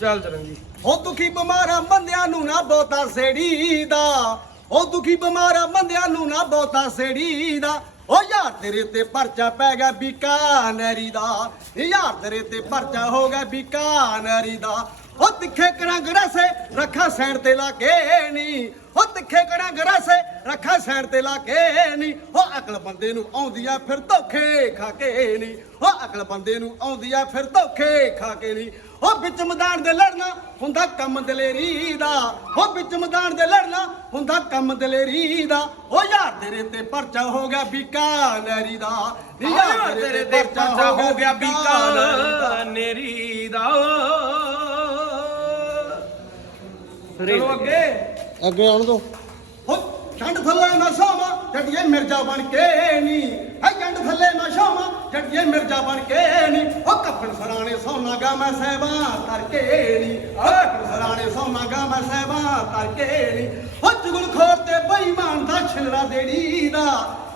ਚੱਲ ਚਰਨਜੀ ਉਹ ਦੁਖੀ ਬਿਮਾਰਾਂ ਬੰਦਿਆਂ ਨੂੰ ਨਾ ਬਹੁਤਾ ਸੇੜੀ ਦਾ। ਉਹ ਦੁਖੀ ਬਿਮਾਰਾਂ ਬੰਦਿਆਂ ਨੂੰ ਨਾ ਬਹੁਤਾ ਸੇੜੀ ਦਾ। ਉਹ ਯਾਰ ਤੇਰੇ ਤੇ ਪਰਚਾ ਪੈ ਗਿਆ ਬੀਕਾਨੇਰੀ ਦਾ। ਯਾਰ ਤੇਰੇ ਤੇ ਪਰਚਾ ਹੋ ਗਿਆ ਬੀਕਾਨੇਰੀ ਦਾ। ਉਹ ਤਿੱਖੇ ਕਰਾਂ ਗੜਾਸੇ ਰੱਖਾ ਸੈਣ ਤੇ ਲਾ ਕੇ ਨੀ। ਉਹ ਤਿੱਖੇ ਕਰਾਂ ਗੜਾਸੇ ਰੱਖਾ ਸੈਣ ਤੇ ਲਾ ਕੇ ਨੀ। ਉਹ ਅਕਲ ਬੰਦੇ ਨੂੰ ਆਉਂਦੀ ਆ ਫਿਰ ਧੋਖੇ ਖਾ ਕੇ ਨੀ। ਉਹ ਅਕਲ ਬੰਦੇ ਨੂੰ ਆਉਂਦੀ ਆ ਫਿਰ ਧੋਖੇ ਖਾ ਕੇ ਨੀ। ਉਹ ਵਿੱਚ ਮੈਦਾਨ ਦੇ ਲੜਨਾ ਹੁੰਦਾ ਕੰਮ ਦਲੇਰੀ ਦਾ। ਉਹ ਵਿੱਚ ਮੈਦਾਨ ਦੇ ਲੜਨਾ ਹੁੰਦਾ ਕੰਮ ਦਲੇਰੀ ਦਾ। ਉਹ ਯਾਰ ਤੇਰੇ ਤੇ ਪਰਚਾ ਹੋ ਗਿਆ ਬੀਕਾਨੇਰੀ ਦਾ। ਯਾਰ ਤੇਰੇ ਤੇ ਪਰਚਾ ਹੋ ਗਿਆ ਬੀਕਾਨੇਰੀ ਦਾ। ਚਲੋ ਅੱਗੇ। ਅੱਗੇ ਆਉਣ ਦੋ। ਹੋ ਜੰਡ ਥੱਲੇ ਨਾ ਸ਼ਾਮਾ ਜੱਟੀਏ ਮਿਰਜ਼ਾ ਬਣ ਕੇ ਨਹੀਂ ਹੈ ਜੰਡ ਥੱਲੇ ਨਾ ਸ਼ਾਮਾ ਜੱਟੀਏ ਮਿਰਜ਼ਾ ਬਣ ਕੇ ਨਹੀਂ ਉਹ ਕੱਫਣ ਸਰਾਣੇ ਸੋਨਾ ਗਾ ਮੈਂ ਸਹਿਬਾ ਕਰਕੇ ਨਹੀਂ ਉਹ ਕੱਫਣ ਸਰਾਣੇ ਸੋਨਾ ਗਾ ਮੈਂ ਸਹਿਬਾ ਕਰਕੇ ਨਹੀਂ ਉਹ ਚੁਗਲ ਖੋਰ ਤੇ ਬੇਈਮਾਨ ਦਾ ਛਿਲੜਾ ਦੇੜੀ ਦਾ।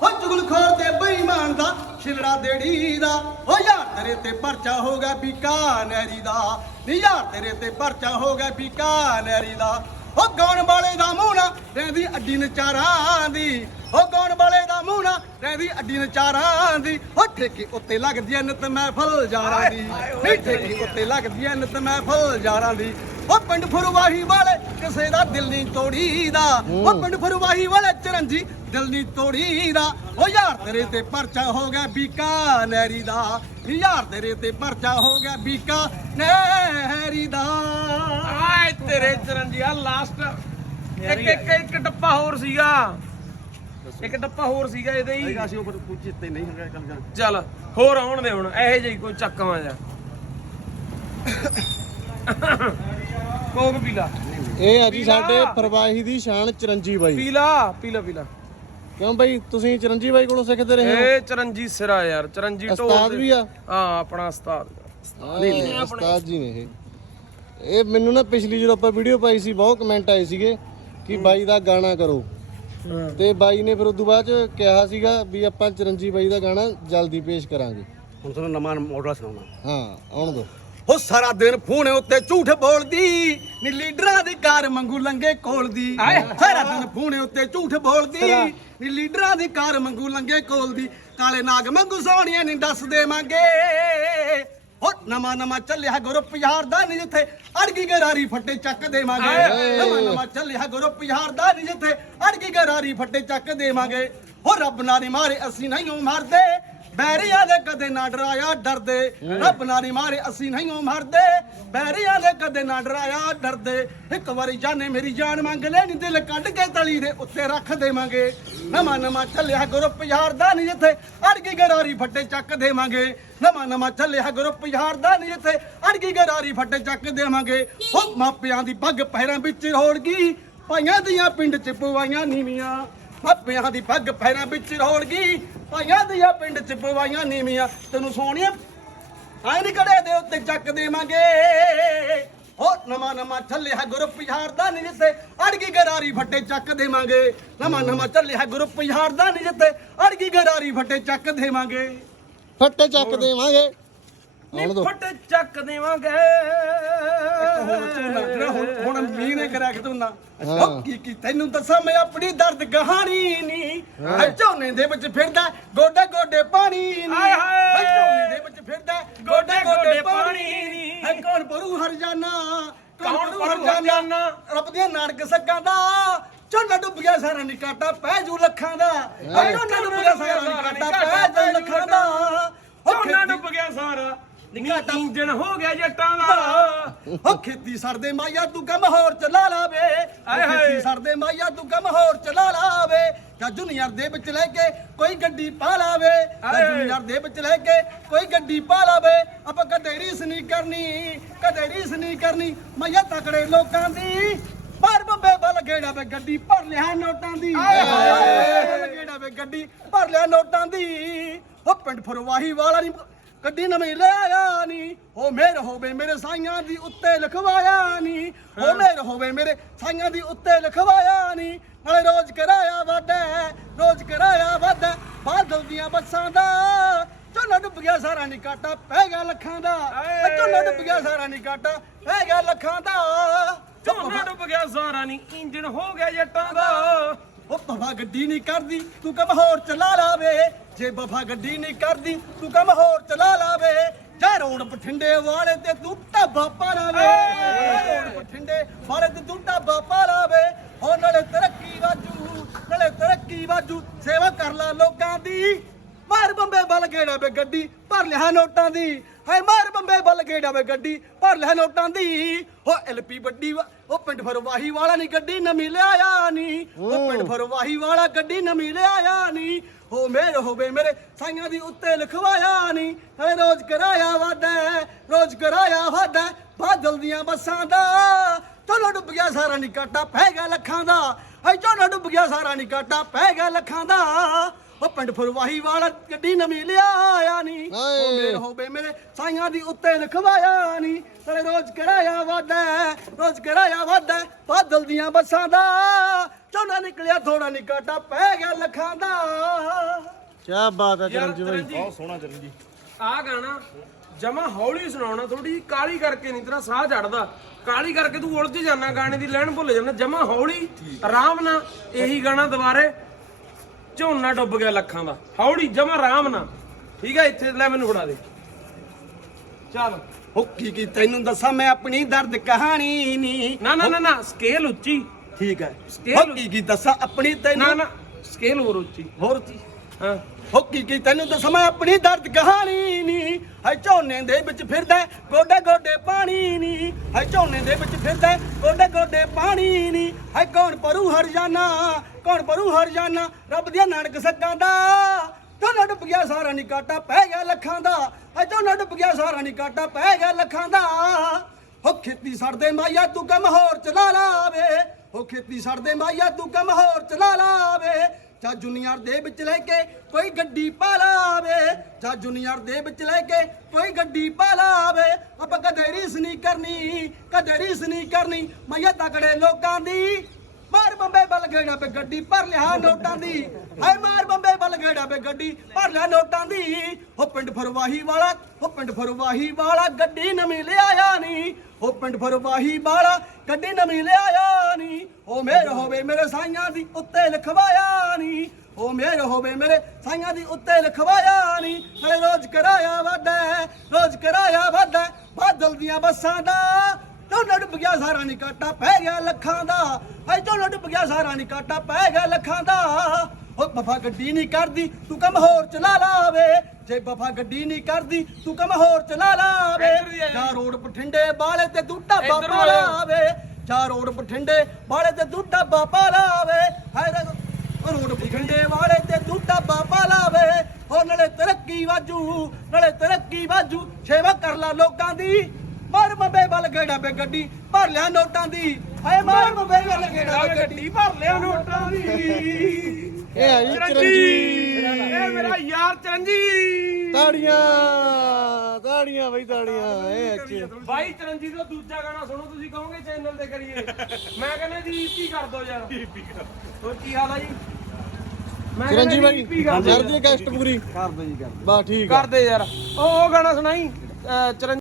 ਉਹ ਚੁਗਲ ਖੋਰ ਤੇ ਬੇਈਮਾਨ ਦਾ ਛਿਲੜਾ ਦੇੜੀ ਦਾ। ਉਹ ਯਾਰ ਤੇਰੇ ਤੇ ਪਰਚਾ ਹੋ ਗਿਆ ਬੀਕਾਨੇਰੀ ਦਾ। ਨੀ ਯਾਰ ਤੇਰੇ ਤੇ ਪਰਚਾ ਹੋ ਗਿਆ ਬੀਕਾਨੇਰੀ ਦਾ। ਉਹ ਗਾਉਣ ਵਾਲੇ ਦਾ ਮੂੰਹ ਨਾ ਰਹਿੰਦੀ ਅੱਡੀ ਨਚਾਰਾਂ ਦੀ। ਉਹ ਗਾਉਣ ਵਾਲੇ ਦਾ ਮੂੰਹ ਨਾ ਰਹਿੰਦੀ ਅੱਡੀ ਨਚਾਰਾਂ ਦੀ। ਉਹ ਠੇਕੇ ਉੱਤੇ ਲੱਗਦੀ ਐ ਨਿਤ ਮਹਿਫਲ ਜਾਰਾਂ ਦੀ। ਨਹੀਂ ਠੇਕੇ ਉੱਤੇ ਲੱਗਦੀ ਐ ਨਿਤ ਮਹਿਫਲ ਜਾਰਾਂ ਦੀ। ਉਹ ਪਿੰਡ ਫਰਵਾਹੀ ਵਾਲੇ ਕਿਸੇ ਦਾ ਦਿਲ ਨਹੀਂ ਤੋੜੀਦਾ। ਉਹ ਪਿੰਡ ਫਰਵਾਹੀ ਵਾਲੇ ਚਰੰਜੀ ਦਿਲ ਨਹੀਂ ਤੋੜੀਦਾ। ਉਹ ਯਾਰ ਤੇਰੇ ਤੇ ਪਰਚਾ ਹੋ ਗਿਆ ਬੀਕਾਨੇਰੀ ਦਾ। ਯਾਰ ਤੇਰੇ ਤੇ ਪਰਚਾ ਹੋ ਗਿਆ ਬੀਕਾਨੇਰੀ ਦਾ। ਆਏ ਤੇਰੇ ਚਰਨਜੀ ਆ ਲਾਸਟ ਇੱਕ ਇੱਕ ਇੱਕ ਡੱਪਾ ਹੋਰ ਸੀਗਾ। ਇੱਕ ਡੱਪਾ ਹੋਰ ਸੀਗਾ ਇਹਦੇ ਹੀ। ਅਸੀਂ ਉਹ ਕੁਝ ਚਿੱਤੇ ਨਹੀਂ ਹੈਗਾ ਗੱਲ ਕਰ ਚੱਲ ਹੋਰ ਆਉਣ ਦੇ ਹੁਣ ਇਹੋ ਜਿਹੀ ਕੋਈ ਚੱਕਵਾਂ ਜਾ। ਕੋਕ ਪੀਲਾ। ਇਹ ਆ ਜੀ ਸਾਡੇ ਪ੍ਰਵਾਹੀ ਦੀ ਸ਼ਾਨ ਚਰੰਜੀ ਬਾਈ। ਪੀਲਾ ਪੀਲਾ ਪੀਲਾ। ਕਿਉਂ ਬਾਈ? ਤੁਸੀਂ ਚਰੰਜੀ ਬਾਈ ਕੋਲੋਂ ਸਿੱਖਦੇ ਰਹੇ ਹੋ? ਇਹ ਚਰਨਜੀ ਸਿਰਾ ਯਾਰ ਚਰਨਜੀ ਢੋਲ ਉਸਤਾਦ ਦੇ- ਵੀ ਆ? ਹਾਂ ਆਪਣਾ ਉਸਤਾਦ। ਨਹੀਂ ਨਹੀਂ ਉਸਤਾਦ ਜੀ ਨੇ ਇਹ। ਇਹ ਮੈਨੂੰ ਨਾ ਪਿਛਲੀ ਜਦੋਂ ਆਪਾਂ ਵੀਡੀਓ ਪਾਈ ਸੀ ਬਹੁਤ ਕਮੈਂਟ ਆਏ ਸੀਗੇ ਕਿ ਬਾਈ ਦਾ ਗਾਣਾ ਕਰੋ। ਤੇ ਬਾਈ ਨੇ ਫਿਰ ਉਦੋਂ ਬਾਅਦ ਚ ਕਿਹਾ ਸੀਗਾ ਵੀ ਆਪਾਂ ਚਰੰਜੀ ਬਾਈ ਦਾ ਗਾਣਾ ਜਲਦੀ ਪੇਸ਼ ਕਰਾਂਗੇ। ਹੁਣ ਤੁਹਾਨੂੰ ਨਵਾਂ ਮਾਡਲ ਸੁਣਾਉਣਾ ਹਾਂ ਆਉਣ ਦੋ। ਉਹ ਸਾਰਾ ਦਿਨ ਫੋਨ ਉੱਤੇ ਝੂਠ ਬੋਲਦੀ ਨੀ ਲੀਡਰਾਂ ਦੀ ਕਾਰ ਮੰਗੂ ਲੰਗੇ ਕੋਲਦੀ। ਸਾਰਾ ਦਿਨ ਫੋਨ ਉੱਤੇ ਝੂਠ ਬੋਲਦੀ ਨੀ ਲੀਡਰਾਂ ਦੀ ਕਾਰ ਮੰਗੂ ਲੰਗੇ ਕੋਲਦੀ। ਕਾਲੇ ਨਾਗ ਮੰਗੂ ਸੋਹਣੀਆਂ ਨੀ ਦੱਸ ਦੇਵਾਂਗੇ। ਉਹ ਨਵਾਂ ਨਵਾਂ ਚੱਲਿਆ ਗਰੁੱਪ ਯਾਰ ਦਾ ਨੀ ਜਿੱਥੇ ਅੜਗੀ ਗਰਾਰੀ ਫੱਟੇ ਚੱਕ ਦੇਵਾਂਗੇ। ਨਵਾਂ ਨਵਾਂ ਚੱਲਿਆ ਗਰੁੱਪ ਯਾਰ ਦਾ ਨੀ ਜਿੱਥੇ ਅੜਗੀ ਗਰਾਰੀ ਫੱਟੇ ਚੱਕ ਦੇਵਾਂਗੇ। ਉਹ ਰੱਬ ਨਾਲ ਨੀ ਮਾਰੇ ਅਸੀਂ ਨਹੀਂ ਮਰਦੇ। ਬੈਰੀਆਂ ਦੇ ਕਦੇ ਨਾ ਡਰਾਇਆ ਡਰਦੇ। ਰੱਬ ਨਾਲ ਹੀ ਮਾਰੇ ਅਸੀਂ ਨਹੀਂ ਓ ਮਰਦੇ। ਬੈਰੀਆਂ ਦੇ ਕਦੇ ਨਾ ਡਰਾਇਆ ਡਰਦੇ। ਇੱਕ ਵਾਰੀ ਜਾਨੇ ਮੇਰੀ ਜਾਨ ਮੰਗ ਲੈਣੀ ਦਿਲ ਕੱਢ ਕੇ ਤਲੀ ਦੇ ਉੱਤੇ ਰੱਖ ਦੇਵਾਂਗੇ। ਨਵਾਂ ਨਵਾਂ ਚੱਲਿਆ ਗਰੁੱਪ ਯਾਰ ਦਾ ਨਹੀਂ ਜਿੱਥੇ ਅੜਗੀ ਗਰਾਰੀ ਫੱਟੇ ਚੱਕ ਦੇਵਾਂਗੇ। ਨਵਾਂ ਨਵਾਂ ਚੱਲਿਆ ਗਰੁੱਪ ਯਾਰ ਦਾ ਨਹੀਂ ਜਿੱਥੇ ਅੜਗੀ ਗਰਾਰੀ ਫੱਟੇ ਚੱਕ ਦੇਵਾਂਗੇ। ਉਹ ਮਾਪਿਆਂ ਦੀ ਪੱਗ ਪੈਰਾਂ ਵਿੱਚ ਰੋੜ ਗਈ ਭਾਈਆਂ ਦੀਆਂ ਪਿੰਡ ਚ ਪਵਾਈਆਂ ਨੀਵੀਆਂ। ਮਾਪਿਆਂ ਦੀ ਪੱਗ ਪੈਰਾਂ ਵਿੱਚ ਰੋੜ ਗਈ ਭਾਈਆਂ ਦੀਆਂ ਪਿੰਡ ਚ ਪਵਾਈਆਂ ਨੀਵੀਆਂ ਤੈਨੂੰ ਸੋਹਣੀਆਂ ਆਏ ਨੀ ਕੜੇ ਦੇ ਉੱਤੇ ਚੱਕ ਦੇਵਾਂਗੇ। ਹੋ ਨਵਾਂ ਨਵਾਂ ਚੱਲਿਆ ਗਰੁੱਪ ਯਾਰ ਦਾ ਨੀ ਜਿੱਥੇ ਅੜਗੀ ਗਰਾਰੀ ਫੱਟੇ ਚੱਕ ਦੇਵਾਂਗੇ। ਨਵਾਂ ਨਵਾਂ ਚੱਲਿਆ ਗਰੁੱਪ ਯਾਰ ਦਾ ਨੀ ਜਿੱਥੇ ਅੜਗੀ ਗਰਾਰੀ ਫੱਟੇ ਚੱਕ ਦੇਵਾਂਗੇ। ਫੱਟੇ ਚੱਕ ਦੇਵਾਂਗੇ। ਆਉਣ ਦੋ ਫਟ ਚੱਕ ਦੇਵਾਂਗੇ। ਹੁਣ ਝੋਨਾ ਜਿਹੜਾ ਹੁਣ ਹੁਣ ਮੀਂਹ ਨੇ ਕਰਿਆ ਕਿ ਤੂੰ ਨਾ ਉਹ ਕੀ ਕੀ ਤੈਨੂੰ ਦੱਸਾਂ ਮੈਂ ਆਪਣੀ ਦਰਦ ਕਹਾਣੀ ਨਹੀਂ। ਐ ਝੋਨੇ ਦੇ ਵਿੱਚ ਫਿਰਦਾ ਗੋਡੇ ਗੋਡੇ ਪਾਣੀ ਨਹੀਂ। ਆਏ ਹਾਏ। ਐ ਝੋਨੇ ਦੇ ਵਿੱਚ ਫਿਰਦਾ ਗੋਡੇ ਗੋਡੇ ਪਾਣੀ ਪਾਣੀ ਨੀ। ਐ ਕੌਣ ਭਰੂ ਹਰਜਾਨਾ ਕੌਣ ਭਰੂ ਹਰਜਾਨਾ? ਰੱਬ ਦੀਆਂ ਨਾਨਕ ਸੱਗਾਂ ਦਾ। ਝੋਨਾ ਡੁੱਬ ਗਿਆ ਸਾਰਾ ਨਿਕਾਟਾ ਪੈ ਜੂ ਲੱਖਾਂ ਦਾ। ਐ ਝੋਨਾ ਡੁੱਬ ਗਿਆ ਸਾਰਾ ਨਿਕਾਟਾ ਪੈ ਜੂ ਲੱਖਾਂ ਦਾ। ਝੋਨਾ ਡੁੱਬ ਗਿਆ ਸਾਰਾ। ਨਿਕਾਟਾ ਇੰਜਣ ਹੋ ਗਿਆ ਜੱਟਾਂ ਦਾ। ਉਹ ਖੇਤੀ ਸਰਦੇ ਮਾਇਆ ਤੂੰ ਕੰਮ ਹੋਰ ਚਲਾ ਲਾਵੇ। ਆਏ ਹਾਏ। ਖੇਤੀ ਸਰਦੇ ਮਾਇਆ ਤੂੰ ਕੰਮ ਹੋਰ ਚਲਾ ਲਾਵੇ। ਜਾਂ ਜੁਨੀਅਰ ਦੇ ਵਿੱਚ ਲੈ ਕੇ ਕੋਈ ਗੱਡੀ ਪਾ ਲਾਵੇ। ਜਾਂ ਆਏ। ਜੁਨੀਅਰ ਦੇ ਵਿੱਚ ਲੈ ਕੇ ਕੋਈ ਗੱਡੀ ਪਾ ਲਾਵੇ। ਆਪਾਂ ਕਦੇ ਰੀਸ ਨਹੀਂ ਕਰਨੀ ਕਦੇ ਰੀਸ ਨਹੀਂ ਕਰਨੀ ਮਾਇਆ ਤਕੜੇ ਲੋਕਾਂ ਦੀ। ਪਰ ਬੰਬੇ ਵੱਲ ਗੇੜਾ ਵੇ ਗੱਡੀ ਭਰ ਲਿਆ ਨੋਟਾਂ ਦੀ। ਗੇੜਾ ਵੇ ਗੱਡੀ ਭਰ ਲਿਆ ਨੋਟਾਂ ਦੀ। ਉਹ ਪਿੰਡ ਫਰਵਾਹੀ ਵਾਲਾ ਨਹੀਂ ਗੱਡੀ ਨਵੀਂ ਲੈ ਆਇਆ ਨੀ। ਉਹ ਮੇਰ ਹੋਵੇ ਮੇਰੇ ਸਾਈਆਂ ਦੀ ਉੱਤੇ ਲਿਖਵਾਇਆ ਨੀ। ਉਹ ਮੇਰ ਹੋਵੇ ਮੇਰੇ ਸਾਈਆਂ ਦੀ ਉੱਤੇ ਲਿਖਵਾਇਆ ਨੀ। ਨਾਲੇ ਰੋਜ਼ ਕਰਾਇਆ ਵਾਦਾ ਰੋਜ਼ ਕਰਾਇਆ ਵਾਦਾ ਬਾਦਲ ਦੀਆਂ ਬੱਸਾਂ ਦਾ ਝੋਨਾ ਡੁੱਬ ਗਿਆ ਸਾਰਾ ਨਹੀਂ ਕਾਟਾ ਪੈ ਗਿਆ ਲੱਖਾਂ ਦਾ। ਝੋਨਾ ਡੁੱਬ ਗਿਆ ਸਾਰਾ ਨਹੀਂ ਕਾਟਾ ਪੈ ਗਿਆ ਲੱਖਾਂ ਦਾ। ਝੋਨਾ ਡੁੱਬ ਗਿਆ ਸਾਰਾ ਨਹੀਂ ਇੰਜਣ ਹੋ ਗਿਆ ਜੱਟਾਂ ਦਾ। ਉਹ ਬਫਾ ਗੱਡੀ ਨਹੀਂ ਕਰਦੀ, ਤੂੰ ਕੰਮ ਹੋਰ ਚਲਾ ਲਾਵੇ। ਜੇ ਬਫਾ ਗੱਡੀ ਨਹੀਂ ਕਰਦੀ, ਤੂੰ ਕੰਮ ਹੋਰ ਚਲਾ ਲਾਵੇ। ਜਾ ਰੋਡ ਬਠਿੰਡੇ ਵਾਲੇ ਤੇ ਤੂੰ ਢਾਬਾ ਪਾ ਲਾਵੇ ਜਾ ਬਠਿੰਡੇ ਵਾਲੇ ਤੇ ਤੂੰ ਢਾਬਾ ਪਾ ਲਾਵੇ ਹੋ ਨਾਲੇ ਤਰੱਕੀ ਵਾਜੂ, ਨਾਲੇ ਤਰੱਕੀ ਵਾਜੂ, ਸੇਵਾ ਕਰ ਲਾ ਲੋਕਾਂ ਦੀ। ਮਾਰ ਬੰਬੇ ਬਲ ਗੇੜਾ ਵੇ ਗੱਡੀ ਭਰ ਲਿਆ ਨੋਟਾਂ ਦੀ। ਹਾਏ ਮਾਰ ਬੰਬੇ ਬਲ ਗੇੜਾ ਵੇ ਗੱਡੀ ਭਰ ਲਿਆ ਨੋਟਾਂ ਦੀ। ਹੋ ਐਲਪੀ ਵੱਡੀ ਵਾ- ਉਹ ਪਿੰਡ ਫਰਵਾਹੀ ਵਾਲਾ ਨਹੀਂ ਗੱਡੀ ਨਵੀਂ ਲਿਆਇਆ ਨਹੀਂ ਉਹ ਪਿੰਡ ਫਰਵਾਹੀ ਵਾਲਾ ਗੱਡੀ ਨਵੀਂ ਲਿਆਇਆ ਨਹੀਂ ਹੋ ਮੇਰ ਹੋਵੇ ਮੇਰੇ ਸਾਈਆਂ ਦੀ ਉੱਤੇ ਲਿਖਵਾਇਆ ਨਹੀਂ ਹਾਏ ਰੋਜ਼ ਕਰਾਇਆ ਵਾਦਾ ਰੋਜ਼ ਕਰਾਇਆ ਵਾਦਾ ਬਾਦਲ ਦੀਆਂ ਬੱਸਾਂ ਦਾ। ਚਲੋ ਡੁੱਬ ਗਿਆ ਸਾਰਾ ਨਹੀਂ ਕਾਟਾ ਪੈ ਗਿਆ ਲੱਖਾਂ ਦਾ। ਹਾਏ ਚਲੋ ਡੁੱਬ ਗਿਆ ਸਾਰਾ ਨਹੀਂ ਕਾਟਾ ਪੈ ਗਿਆ ਲੱਖਾਂ ਦਾ। ਉਹ ਪਿੰਡ ਫਰਵਾਹੀ ਵਾਲਾ ਗੱਡੀ ਨਵੀਂ ਲਿਆਇਆ ਨਹੀਂ ਹਾਏ। ਉਹ ਮੇਰ ਹੋਵੇ ਮੇਰੇ ਸਾਈਆਂ ਦੀ ਉੱਤੇ ਲਿਖਵਾਇਆ ਨਹੀਂ ਤੇਰੇ ਰੋਜ਼ ਕਰਾਇਆ ਵਾਦਾ ਰੋਜ਼ ਕਰਾਇਆ ਵਾਦਾ ਬਾਦਲ ਦੀਆਂ ਬੱਸਾਂ ਦਾ। ਝੋਨਾ ਨਿਕਲਿਆ ਥੋੜਾ ਨਿਕਾਟਾ ਪੈ ਗਿਆ ਲੱਖਾਂ ਦਾ। ਕੀ ਬਾਤ ਹੈ ਚਰਨਜੀਤ ਬਾਈ। ਬਹੁਤ ਸੋਹਣਾ ਚਰਨਜੀ ਆ ਗਾਣਾ ਜਮਾ ਹੌਲੀ ਸੁਣਾਉਣਾ ਥੋੜੀ ਕਾਲੀ ਕਰਕੇ ਨਹੀਂ ਤੇਰਾ ਸਾਹ ਚੜਦਾ ਕਾਲੀ ਕਰਕੇ ਤੂੰ ਉਲਝ ਜਾਣਾ ਗਾਣੇ ਦੀ ਲੈਣ ਭੁੱਲ ਜਾਣਾ ਜਮਾ ਹੌਲੀ ਆਰਾਮ ਨਾਲ ਇਹੀ ਗਾਣਾ ਦੁਬਾਰੇ। ਝੋਨਾ ਡੁੱਬ ਗਿਆ ਲੱਖਾਂ ਦਾ। ਹੌਲੀ ਜਮਾ ਆਰਾਮ ਨਾਲ। ਠੀਕ ਹੈ ਇੱਥੇ ਲੈ ਮੈਨੂੰ ਫੜਾ ਦੇ। ਚੱਲ। ਹੋ ਕੀ ਕੀ ਤੈਨੂੰ ਦੱਸਾਂ ਮੈਂ ਆਪਣੀ ਦਰਦ ਕਹਾਣੀ ਨੀ। ਨਾ ਨਾ ਨਾ ਨਾ ਸਕੇਲ ਉੱਚੀ। ਠੀਕ ਹੈ ਹੋ ਕੀ ਕੀ ਦੱਸਾਂ ਆਪਣੀ ਨਾ ਤੈਨੂੰ ਨਾ ਸਕੇਲ ਹੋਰ ਉੱਚੀ। ਹੋਰ ਕੀ ਹਾਂ। ਹੋ ਕੀ ਕੀ ਤੈਨੂੰ ਦੱਸਾਂ ਮੈਂ ਆਪਣੀ ਦਰਦ ਕਹਾਣੀ ਨੀ ਹੈ ਝੋਨੇ ਦੇ ਵਿੱਚ ਫਿਰਦਾ ਗੋਡੇ ਗੋਡੇ ਪਾਣੀ ਨੀ ਹੈ ਝੋਨੇ ਦੇ ਵਿੱਚ ਫਿਰਦਾ ਗੋਡੇ ਗੋਡੇ ਪਾਣੀ ਨੀ ਹੈ ਕੌਣ ਪਰੂ ਹਰਜਾਨਾ, ਕੌਣ ਪਰੂ ਹਰਜਾਨਾ, ਰੱਬ ਦੀਆਂ ਨਾਨਕ ਸੱਕਾਂ ਦਾ। ਝੋਨਾ ਡੁੱਬ ਗਿਆ ਸਾਰਾ ਨੀ ਕਾਟਾ ਪੈ ਗਿਆ ਲੱਖਾਂ ਦਾ। ਹੈ ਝੋਨਾ ਡੁੱਬ ਗਿਆ ਸਾਰਾ ਨੀ ਕਾਟਾ ਪੈ ਗਿਆ ਲੱਖਾਂ ਦਾ। ਹੋ ਖੇਤੀ ਸੜਦੇ ਮਾਇਆ ਤੂੰ ਕੰਮ ਹੋਰ ਚਲਾ ਲਾਵੇ। ਹੋ ਖੇਤੀ ਸੜਦੇ ਮਾਇਆ ਤੂੰ ਕੰਮ ਹੋਰ ਚਲਾ ਲਾਵੇ ਜਾਂ ਜੂਨੀਅਰ ਦੇ ਵਿੱਚ ਲੈ ਕੇ ਕੋਈ ਗੱਡੀ ਪਾ ਲਾਵੇ ਜਾਂ ਜੂਨੀਅਰ ਦੇ ਵਿੱਚ ਲੈ ਕੇ ਕੋਈ ਗੱਡੀ ਪਾ ਲਾਵੇ ਆਪਾਂ ਕਦੇ ਰੀਸ ਨਹੀਂ ਕਰਨੀ, ਕਦੇ ਰੀਸ ਨਹੀਂ ਕਰਨੀ। ਮਈਆ ਤਕੜੇ ਲੋਕਾਂ ਦੀ, ਮਾਰ ਬੰਬੇ ਬਲ ਗੇੜਾ ਪੇ ਗੱਡੀ ਭਰ ਲਿਆ ਨੋਟਾਂ ਦੀ। ਹਾਏ ਮਾਰ ਬੰਬੇ ਗੱਡੀ, ਭਰ ਲਿਆ ਨੋਟਾਂ ਦੀ। ਉਹ ਪਿੰਡ ਫਰਵਾਹੀ ਵਾਲਾ, ਉਹ ਪਿੰਡ ਫਰਵਾਹੀ ਵਾਲਾ, ਗੱਡੀ ਨਵੀਂ ਲਿਆਇਆ ਨਹੀਂ ਉਹ ਪਿੰਡ ਫਰਵਾਹੀ ਵਾਲਾ, ਗੱਡੀ ਨਵੀਂ ਲਿਆਇਆ ਨਹੀਂ ਉਹ ਮੇਰ ਹੋਵੇ ਮੇਰੇ ਸਾਈਆਂ ਦੀ ਉੱਤੇ ਲਿਖਵਾਇਆ ਨਹੀਂ ਉਹ ਮੇਰ ਹੋਵੇ ਮੇਰੇ ਸਾਈਆਂ ਦੀ ਉੱਤੇ ਲਿਖਵਾਇਆ ਨਹੀਂ ਨਾਲੇ ਰੋਜ਼ ਕਰਾਇਆ ਵਾਦਾ ਰੋਜ਼ ਕਰਾਇਆ ਵਾਦਾ ਬਾਦਲ ਦੀਆਂ ਬੱਸਾਂ ਦਾ ਝੋਨਾ ਡੁੱਬ ਗਿਆ ਸਾਰਾ ਨਹੀਂ ਕਾਟਾ ਪੈ ਗਿਆ ਲੱਖਾਂ ਦਾ। ਐ ਝੋਨਾ ਡੁੱਬ ਗਿਆ ਸਾਰਾ ਨਹੀਂ ਕਾਟਾ ਪੈ ਗਿਆ ਲੱਖਾਂ ਦਾ। ਓ ਬਫਾ ਗੱਡੀ ਨਹੀਂ ਕਰਦੀ ਤੂੰ ਕੰਮ ਹੋਰ ਚਲਾ ਲਾਵੇ। ਜੇ ਬਫਾ ਗੱਡੀ ਨਹੀਂ ਕਰਦੀ ਤੂੰ ਕੰਮ ਹੋਰ ਚਲਾ ਲਾਵੇ। ਇੱਧਰ ਜਾ। ਰੋਡ ਬਠਿੰਡੇ ਵਾਲੇ ਤੇ ਢਾਬਾ ਇੱਧਰ ਪਾ ਨੂੰ ਆ ਜਾ। ਲਾਵੇ। ਜਾ ਰੋਡ ਬਠਿੰਡੇ ਵਾਲੇ ਤੇ ਤੂੰ ਢਾਬਾ ਪਾ ਲਾਵੇ। ਹਾਏ ਰੇ ਓ ਰੋਡ ਬਠਿੰਡੇ ਵਾਲੇ ਤੇ ਤੂੰ ਢਾਬਾ ਪਾ ਲਾਵੇ। ਹੋ ਨਾਲੇ ਤਰੱਕੀ ਵਾਜੂ ਨਾਲੇ ਤਰੱਕੀ ਵਾਜੂ। ਸੇਵਾ ਕਰ ਲਾ ਲੋਕਾਂ ਦੀ। ਮਾਰ ਬੰਬੇ ਬਲ ਗੇੜਾ ਬੇ ਗੱਡੀ ਭਰ ਲਿਆ ਨੋਟਾਂ ਦੀ। ਹਾਏ ਮਾਰ ਬੰਬੇ ਬਲ ਗੇੜਾ ਬੇ ਗੱਡੀ ਭਰ ਲਿਆ ਨੋਟਾਂ ਦੀ। ਇਹ ਆ ਜੀ ਚਰਨਜੀਤ। ਇਹ ਮੇਰਾ ਯਾਰ ਚਰਨਜੀਤ! ਤਾੜੀਆਂ ਤਾੜੀਆਂ ਬਈ ਤਾੜੀਆਂ। ਇਹ ਅੱਛੇ। ਬਾਈ ਚਰਨਜੀਤ ਦਾ ਦੂਜਾ ਗਾਣਾ ਸੁਣੋ ਤੁਸੀਂ ਕਹੋਗੇ ਚੈਨਲ ਤੇ ਕਰੀਏ। ਮੈਂ ਕਹਿੰਦਾ ਜੀ ਈਪੀ ਕਰ ਦੋ ਯਾਰ। ਹੋਰ ਕੀ ਹਾਲ ਆ ਜੀ? ਚਰਨਜੀਤ ਬਾਈ ਕਰ ਦਿਓ ਕਰਦੀ ਕੈਸਟ ਪੂਰੀ? ਕਰ ਦੋ ਜੀ ਕਰ ਬਾ ਠੀਕ ਆ। ਕਰਦੇ ਯਾਰ। ਉਹ ਉਹ ਗਾਣਾ ਸੁਣਾਈ? ਅਹ ਚਰਨ